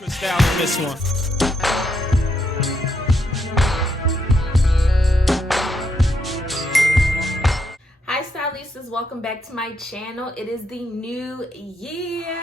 Style on this one. Hi Stylistas, welcome back to my channel. It is the new year.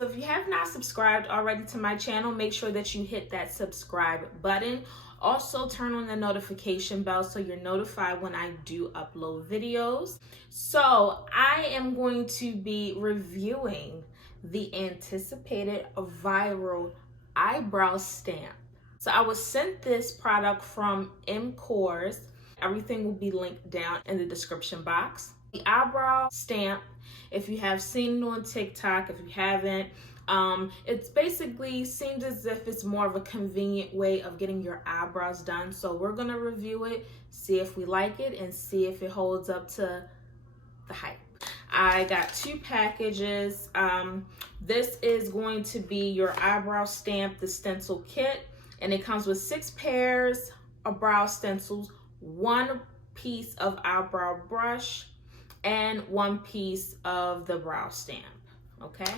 So if you have not subscribed already to my channel, make sure that you hit that subscribe button. Also turn on the notification bell so you're notified when I do upload videos. So I am going to be reviewing the anticipated viral eyebrow stamp. So I was sent this product from Mcors. Everything will be linked down in the description box. The eyebrow stamp, if you have seen it on TikTok, if you haven't, it's basically seems as if it's more of a convenient way of getting your eyebrows done. So we're gonna review it, see if we like it, and see if it holds up to the hype. I got two packages. This is going to be your eyebrow stamp, the stencil kit, and it comes with 6 pairs of brow stencils, 1 piece of eyebrow brush, and 1 piece of the brow stamp. Okay,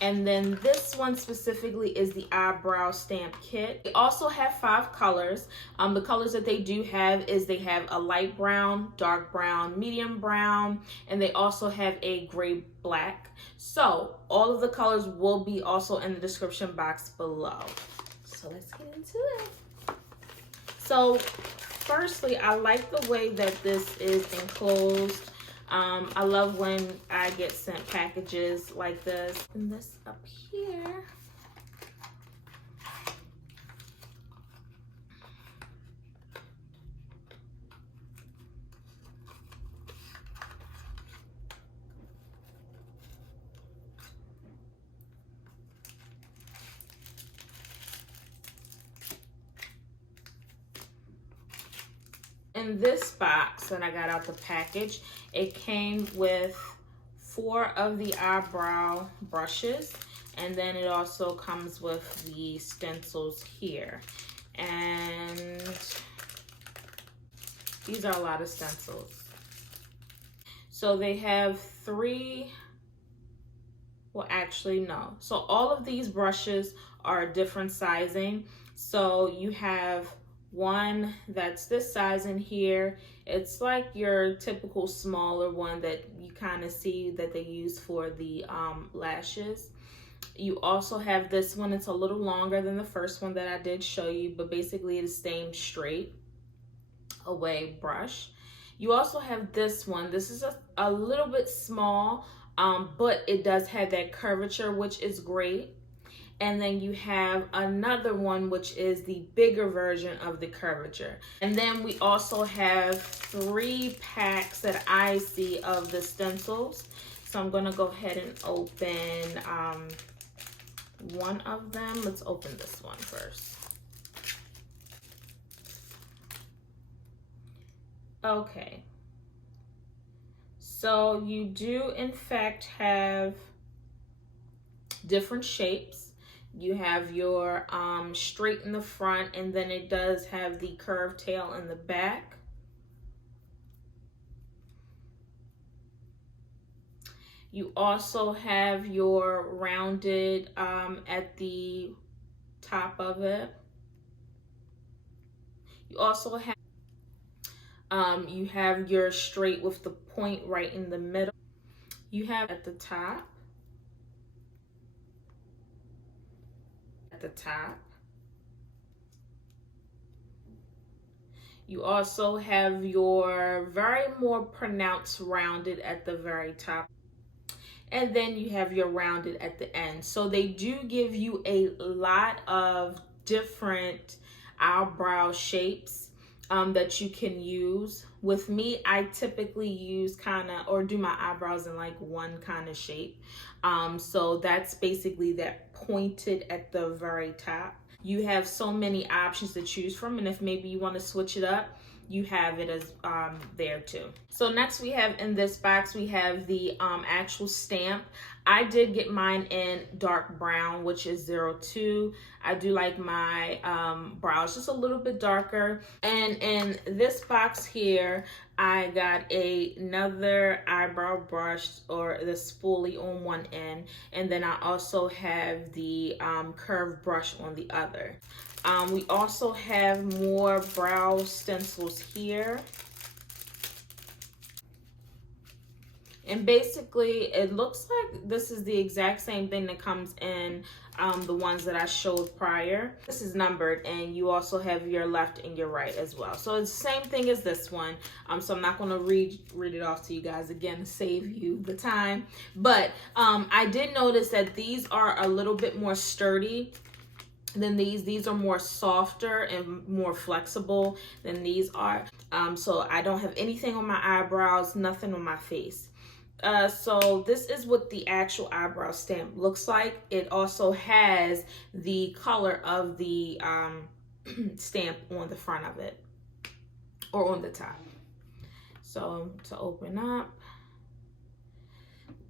and then this one specifically is the eyebrow stamp kit. They also have 5 colors. The colors that they do have is they have a light brown, dark brown, medium brown, and they also have a gray black. So all of the colors will be also in the description box below. So let's get into it. So firstly, I like the way that this is enclosed. I love when I get sent packages like this. And this up here. In this box that I got out the package, it came with 4 of the eyebrow brushes, and then it also comes with the stencils here. And these are a lot of stencils. So they have 3, well actually no. So all of these brushes are different sizing. So you have one that's this size in here. It's like your typical smaller one that you kind of see that they use for the lashes. You also have this one. It's a little longer than the first one that I did show you, but basically it's the same straight away brush. You also have this one. This is a little bit small, but it does have that curvature, which is great. And then you have another one, which is the bigger version of the curvature. And then we also have 3 packs that I see of the stencils. So I'm gonna go ahead and open one of them. Let's open this one first. Okay. So you do in fact have different shapes. You have your straight in the front, and then it does have the curved tail in the back. You also have your rounded at the top of it. You also have you have your straight with the point right in the middle. You have at the top. The top. You also have your very more pronounced rounded at the very top. And then you have your rounded at the end. So they do give you a lot of different eyebrow shapes that you can use. With me, I typically use or do my eyebrows in like one kind of shape. So that's basically that pointed at the very top. You have so many options to choose from, and if maybe you want to switch it up, you have it as there too. So next we have in this box, we have the actual stamp. I did get mine in dark brown, which is 02. I do like my brows just a little bit darker. And in this box here, I got another eyebrow brush, or the spoolie on one end, and then I also have the curved brush on the other. We also have more brow stencils here. And basically, it looks like this is the exact same thing that comes in the ones that I showed prior. This is numbered, and you also have your left and your right as well. So it's the same thing as this one. So I'm not going to read it off to you guys again to save you the time. But I did notice that these are a little bit more sturdy than these. These are more softer and more flexible than these are. So I don't have anything on my eyebrows, nothing on my face. So this is what the actual eyebrow stamp looks like. It also has the color of the stamp on the front of it, or on the top. So to open up,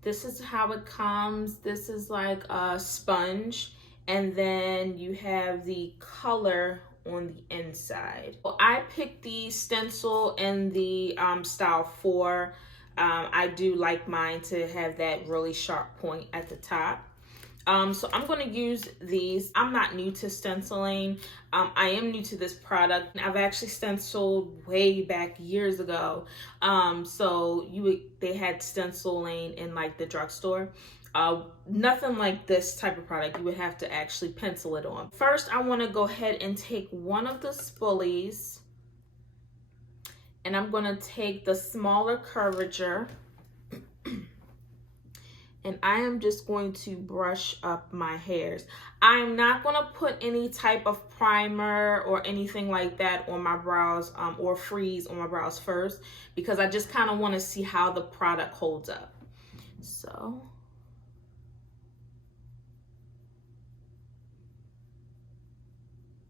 this is how it comes. This is like a sponge, and then you have the color on the inside. So I picked the stencil and the style 4. I do like mine to have that really sharp point at the top. So I'm going to use these. I'm not new to stenciling. I am new to this product. I've actually stenciled way back years ago. So they had stenciling in like the drugstore. Nothing like this type of product. You would have to actually pencil it on. First, I want to go ahead and take one of the spoolies, and I'm going to take the smaller curvature, and I am just going to brush up my hairs. I'm not going to put any type of primer or anything like that on my brows, or freeze on my brows first, because I just kind of want to see how the product holds up. So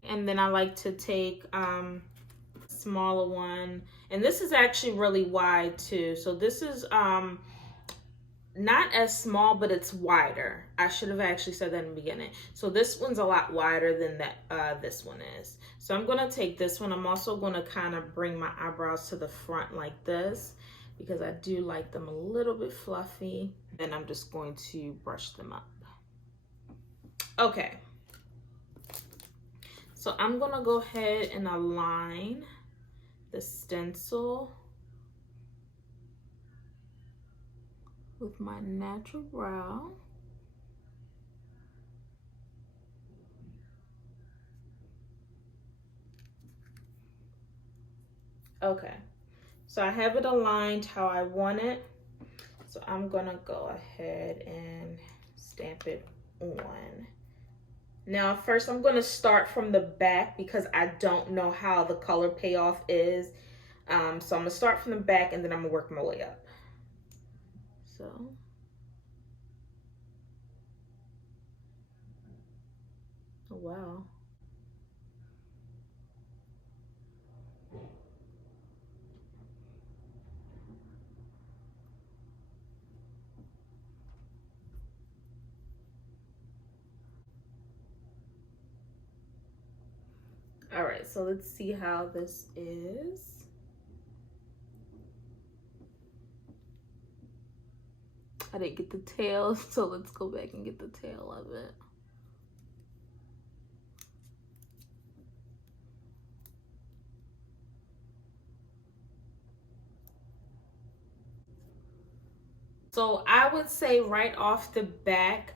and then I like to take smaller one, and this is actually really wide too. So this is not as small, but it's wider. I should have actually said that in the beginning. So this one's a lot wider than that this one is. So I'm gonna take this one. I'm also gonna kind of bring my eyebrows to the front like this, because I do like them a little bit fluffy. And I'm just going to brush them up. Okay. So I'm gonna go ahead and align the stencil with my natural brow. Okay, so I have it aligned how I want it. So I'm gonna go ahead and stamp it on. Now, first I'm gonna start from the back because I don't know how the color payoff is. So I'm gonna start from the back, and then I'm gonna work my way up. So. Oh, wow. All right, so let's see how this is. I didn't get the tail, so let's go back and get the tail of it. So I would say right off the back,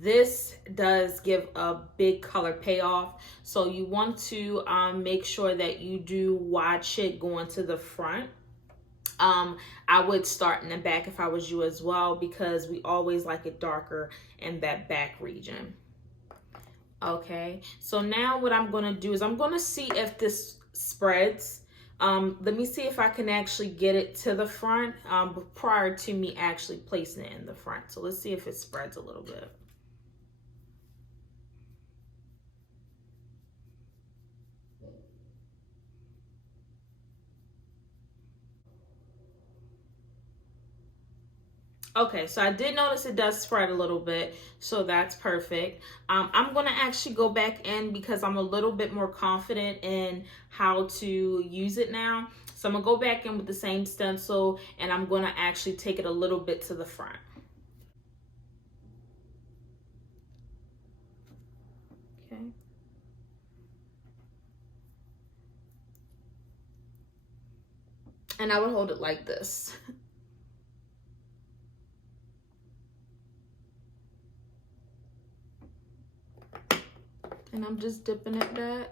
this does give a big color payoff. So you want to make sure that you do watch it going to the front. I would start in the back if I was you as well, because we always like it darker in that back region. Okay, so now what I'm gonna do is I'm gonna see if this spreads. Let me see if I can actually get it to the front prior to me actually placing it in the front. So let's see if it spreads a little bit. Okay, so I did notice it does spread a little bit, so that's perfect. I'm gonna actually go back in because I'm a little bit more confident in how to use it now. So I'm gonna go back in with the same stencil, and I'm gonna actually take it a little bit to the front. Okay. And I would hold it like this. And I'm just dipping it back.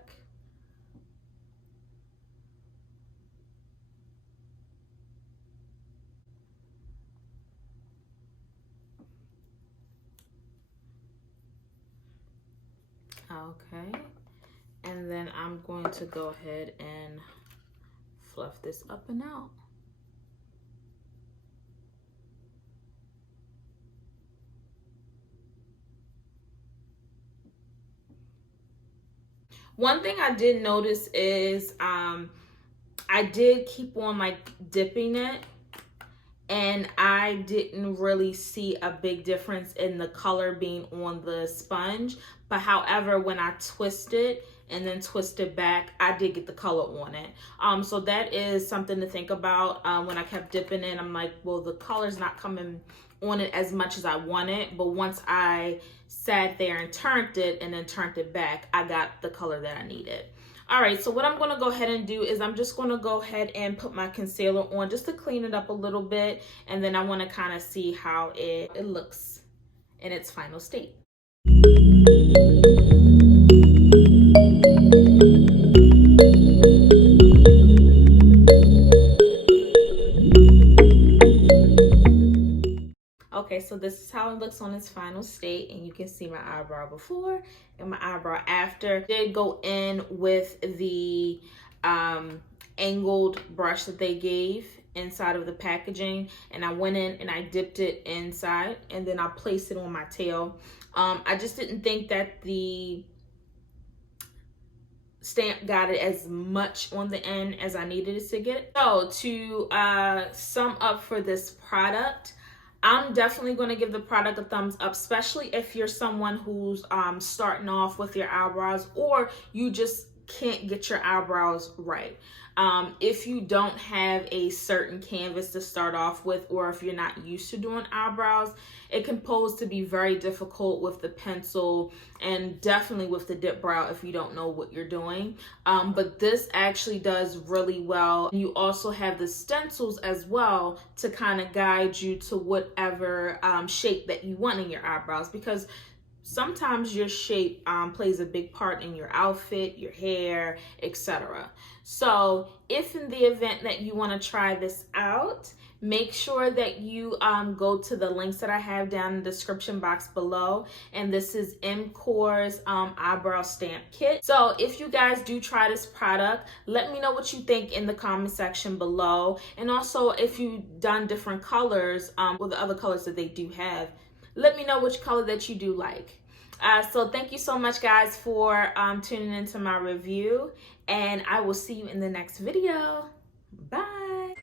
Okay. And then I'm going to go ahead and fluff this up and out. One thing I did notice is I did keep on like dipping it, and I didn't really see a big difference in the color being on the sponge. But however, when I twist it and then twist it back, I did get the color on it. So that is something to think about. When I kept dipping in, I'm like, well, the color's not coming on it as much as I wanted. But once I sat there and turned it and then turned it back, I got the color that I needed. All right, so what I'm going to go ahead and do is I'm just going to go ahead and put my concealer on just to clean it up a little bit. And then I want to kind of see how it looks in its final state. Okay, so this is how it looks on its final state, and you can see my eyebrow before and my eyebrow after. I did go in with the angled brush that they gave inside of the packaging, and I went in and I dipped it inside, and then I placed it on my tail. I just didn't think that the stamp got it as much on the end as I needed it to get. So to sum up for this product, I'm definitely going to give the product a thumbs up, especially if you're someone who's starting off with your eyebrows, or you just can't get your eyebrows right. If you don't have a certain canvas to start off with, or if you're not used to doing eyebrows, it can pose to be very difficult with the pencil, and definitely with the dip brow if you don't know what you're doing. But this actually does really well. You also have the stencils as well to kind of guide you to whatever shape that you want in your eyebrows, because sometimes your shape plays a big part in your outfit, your hair, etc. So if in the event that you want to try this out, make sure that you go to the links that I have down in the description box below. And this is Mcors Eyebrow Stamp Kit. So if you guys do try this product, let me know what you think in the comment section below. And also, if you've done different colors with the other colors that they do have, let me know which color that you do like. So thank you so much, guys, for tuning into my review, and I will see you in the next video. Bye.